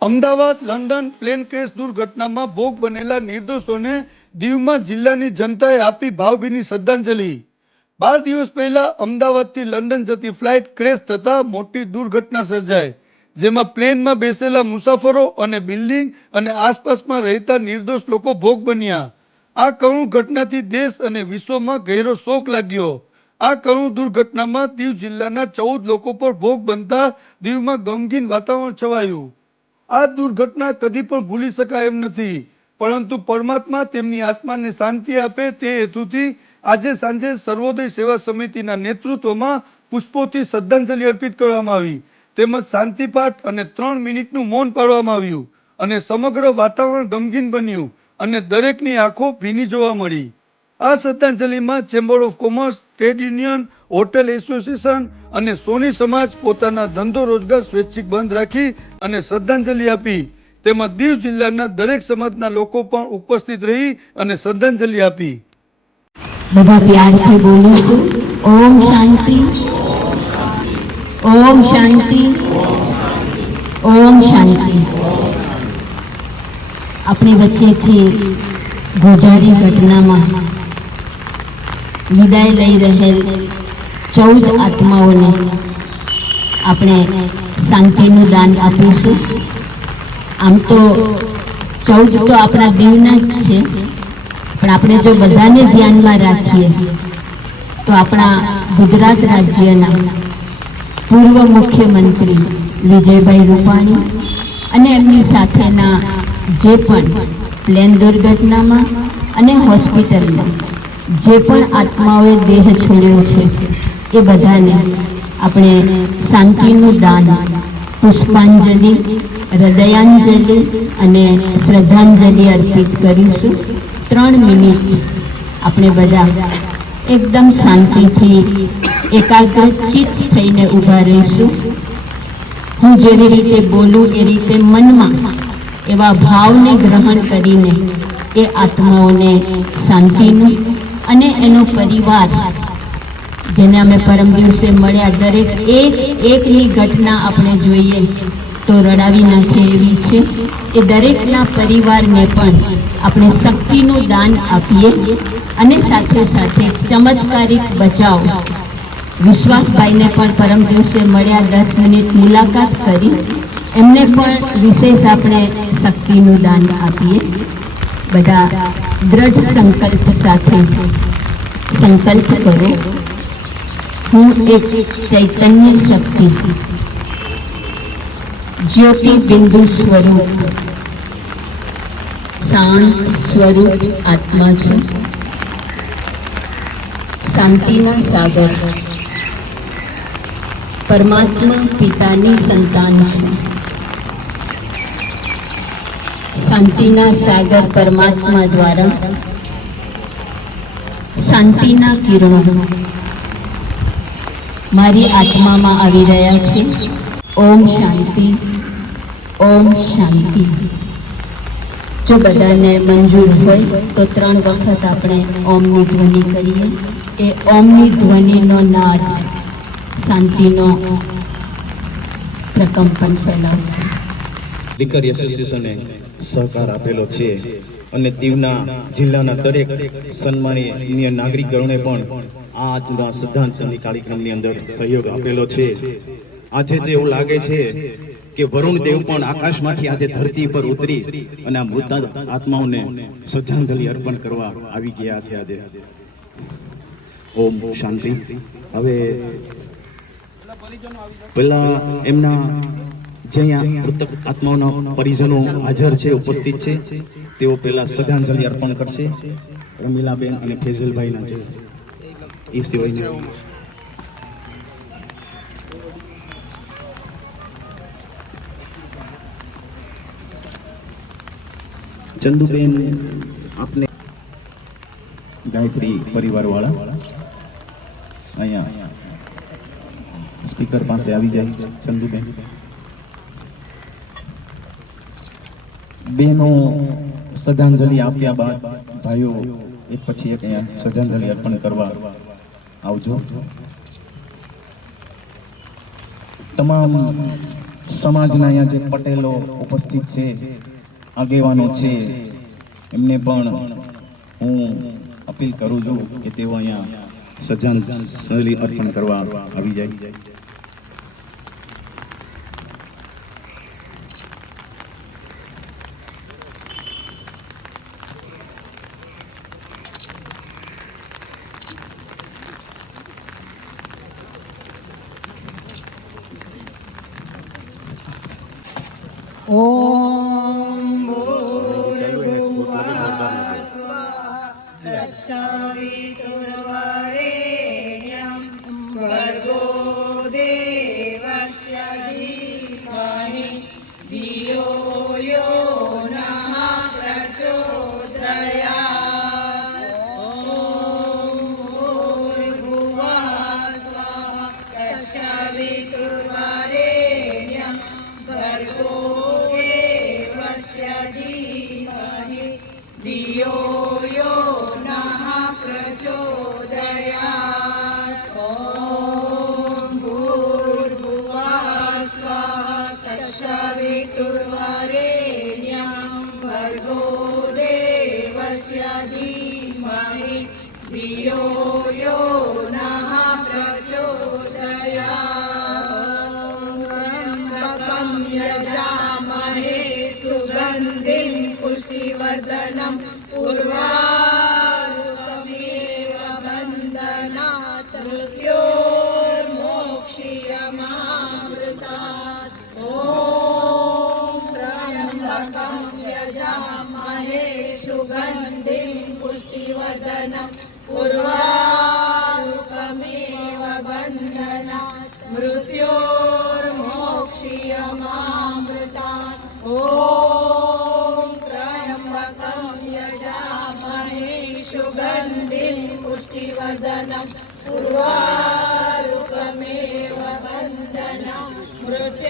Ahmedabad, London plane crash દુર્ઘટનામાં ભોગ બનેલા નિર્દોષોને દીવમાં જિલ્લાની જનતાએ આપી ભાવભીની શ્રદ્ધાંજલિ. બાર દિવસ પહેલા અમદાવાદથી લંડન જતી ફ્લાઇટ ક્રેશ થતા મોટી દુર્ઘટના સર્જાઈ, જેમાં પ્લેનમાં બેસેલા મુસાફરો અને બિલ્ડિંગ અને આસપાસમાં રહેતા નિર્દોષ લોકો ભોગ બન્યા. આ કરુણ ઘટનાથી દેશ અને વિશ્વમાં ગહેરો શોક લાગ્યો. આ કરુણ દુર્ઘટનામાં દીવ જિલ્લાના ચૌદ લોકો પર ભોગ બનતા દીવમાં ગમગીન વાતાવરણ છવાયું. આ દુર્ઘટના કદી પણ ભૂલી શકાય એમ નથી. પરંતુ પરમાત્મા તેમની આત્માને શાંતિ આપે તે હેતુથી આજે સાંજે સર્વોદય સેવા સમિતિના નેતૃત્વમાં પુષ્પોથી શ્રદ્ધાંજલિ અર્પિત કરવામાં આવી. તેમજ શાંતિપાઠ અને ત્રણ મિનિટનું મૌન પાડવામાં આવ્યું અને સમગ્ર વાતાવરણ ગમગીન બન્યું અને દરેકની આંખો ભીની જોવા મળી. આ શ્રદ્ધાંજલિમાં chamber of commerce, trade union, hotel association અને સોની સમાજ પોતાના ધંધો રોજગાર સ્વૈચ્છિક બંધ રાખી અને શ્રદ્ધાંજલિ આપી. તેમાં દીવ જિલ્લાના દરેક સમાજના લોકો પણ ઉપસ્થિત રહી અને શ્રદ્ધાંજલિ આપી. બધા પ્યારથી બોલીશું ઓમ શાંતિ. ઓમ શાંતિ. ઓમ શાંતિ. આપણી વચ્ચેથી ગોજારી ઘટનામાં વિદાય લઈ રહેલ ચૌદ આત્માઓને આપણે શાંતિનું દાન આપીશું. આમ તો ચૌદ તો આપણા દેવના જ છે, પણ આપણે જો બધાને ધ્યાનમાં રાખીએ, તો આપણા ગુજરાત રાજ્યના પૂર્વ મુખ્યમંત્રી વિજયભાઈ રૂપાણી અને એમની સાથેના જે પણ પ્લેન દુર્ઘટનામાં અને હોસ્પિટલમાં જે પણ આત્માઓએ દેહ છોડ્યો છે એ બધાને આપણે શાંતિનું દાન, પુષ્પાંજલિ, હૃદયાંજલિ અને શ્રદ્ધાંજલિ અર્પિત કરીશું. ત્રણ મિનિટ આપણે બધા એકદમ શાંતિથી એકાગ્રચિત થઈને ઊભા રહીશું. હું જેવી રીતે બોલું એ રીતે મનમાં એવા ભાવને ગ્રહણ કરીને એ આત્માઓને શાંતિનું અને એનો પરિવાર જેને અમે પરમ દિવસે મળ્યા દરેક એક એકની ઘટના આપણે જોઈએ. તો રડાવી નાખે એવી છે એ દરેકના પરિવારને પણ આપણે શક્તિનું દાન આપીએ અને સાથે સાથે ચમત્કારિક બચાવ. વિશ્વાસભાઈને પણ પરમ દિવસે મળ્યા દસ મિનિટ મુલાકાત કરી. એમને પણ વિશેષ આપણે શક્તિનું દાન આપીએ. બધા દ્રઢ સંકલ્પ સાથે સંકલ્પ કરો. હું એક ચૈતન્ય શક્તિ. જ્યોતિ બિંદુ સ્વરૂપ. શાંત સ્વરૂપ આત્મા છું. શાંતિના સાગર. પરમાત્મા પિતાની સંતાન છું. શાંતિના સાગર પરમાત્મા દ્વારા. શાંતિના કિરણો. મારી આત્મામાં આવી રહ્યા છે. ઓમ શાંતિ. ઓમ શાંતિ. જો બધાને મંજૂર હોય, તો ત્રણ વખત આપણે ઓમની ધ્વનિ કરીએ. એ ઓમની ધ્વનિનો નાદ શાંતિનો પ્રકંપન ફેલાવશે. દીકરી એસોસિએશને સહકાર આપેલો છે અને દીવના જિલ્લાના દરેક સન્માનીય નાગરિકોને પણ આ જુદા શ્રદ્ધાંજલિ કાર્યક્રમની અંદર સહયોગ આપેલો છે. આજે તો એવું લાગે છે કે વરુણ દેવ પણ આકાશમાંથી આજે ધરતી પર ઉતરી અને આ મૃત આત્માઓને શ્રદ્ધાંજલિ અર્પણ કરવા આવી ગયા છે આજે. ઓમ શાંતિ. હવે પેલા એમના જે મૃતક આત્માઓના પરિજનો હાજર છે, ઉપસ્થિત છે, તેઓ પહેલા શ્રદ્ધાંજલિ અર્પણ કરશે. રમીલાબેન અને ફેઝલભાઈના છે એ સિવાયના ચંદુબેન આપને ગાયત્રી પરિવારવાળા અહીંયા સ્પીકર પાસે આવી જાય ચંદુબેન બેનો શ્રદ્ધાંજલિ આપ્યા બાદ ભાઈઓ એક પછી એક અહીંયા શ્રદ્ધાંજલિ અર્પણ કરવા આવજો. તમામ સમાજના અહીંયા જે પટેલો ઉપસ્થિત છે, આગેવાનો છે, એમને પણ હું અપીલ કરું છું કે તેઓ અહીંયા સજ્જન શૈલી અર્પણ કરવા આવી જાય. સચ્ચાવી તુર્વરેણ્યં ભર્ગો सुगन्धिं पुष्टिवर्दनम् पुर्वारुपमेव वन्दनं। मृत्योर्मोक्षीयमामृता ॐ त्र्यम्बकं यजामहे। सुगन्धिं पुष्टिवर्दनम् पुर्वारुपमेव वन्दनं। मृत्यो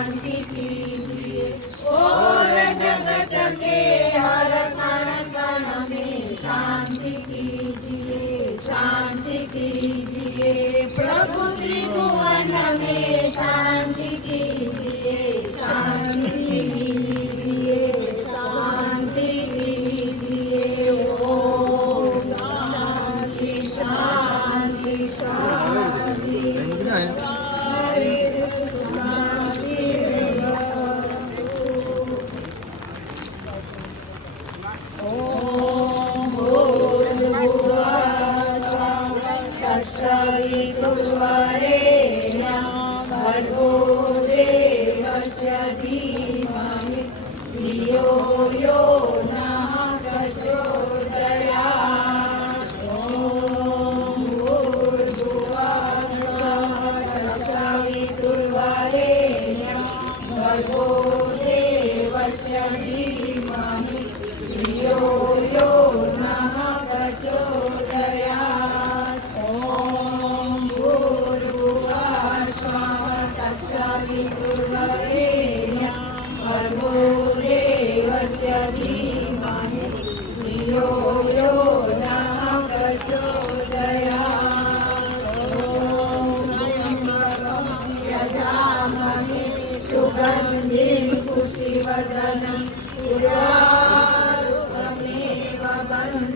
Shanti Ki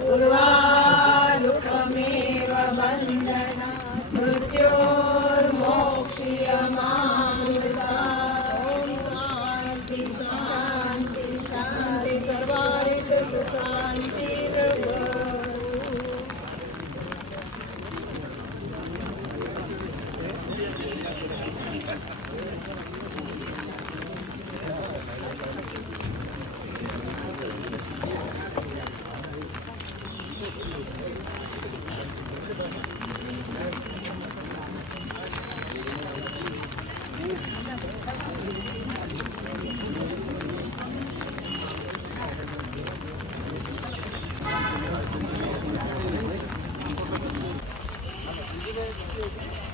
पूर्वालोकमेव Bandhana मृत्यो Thank you.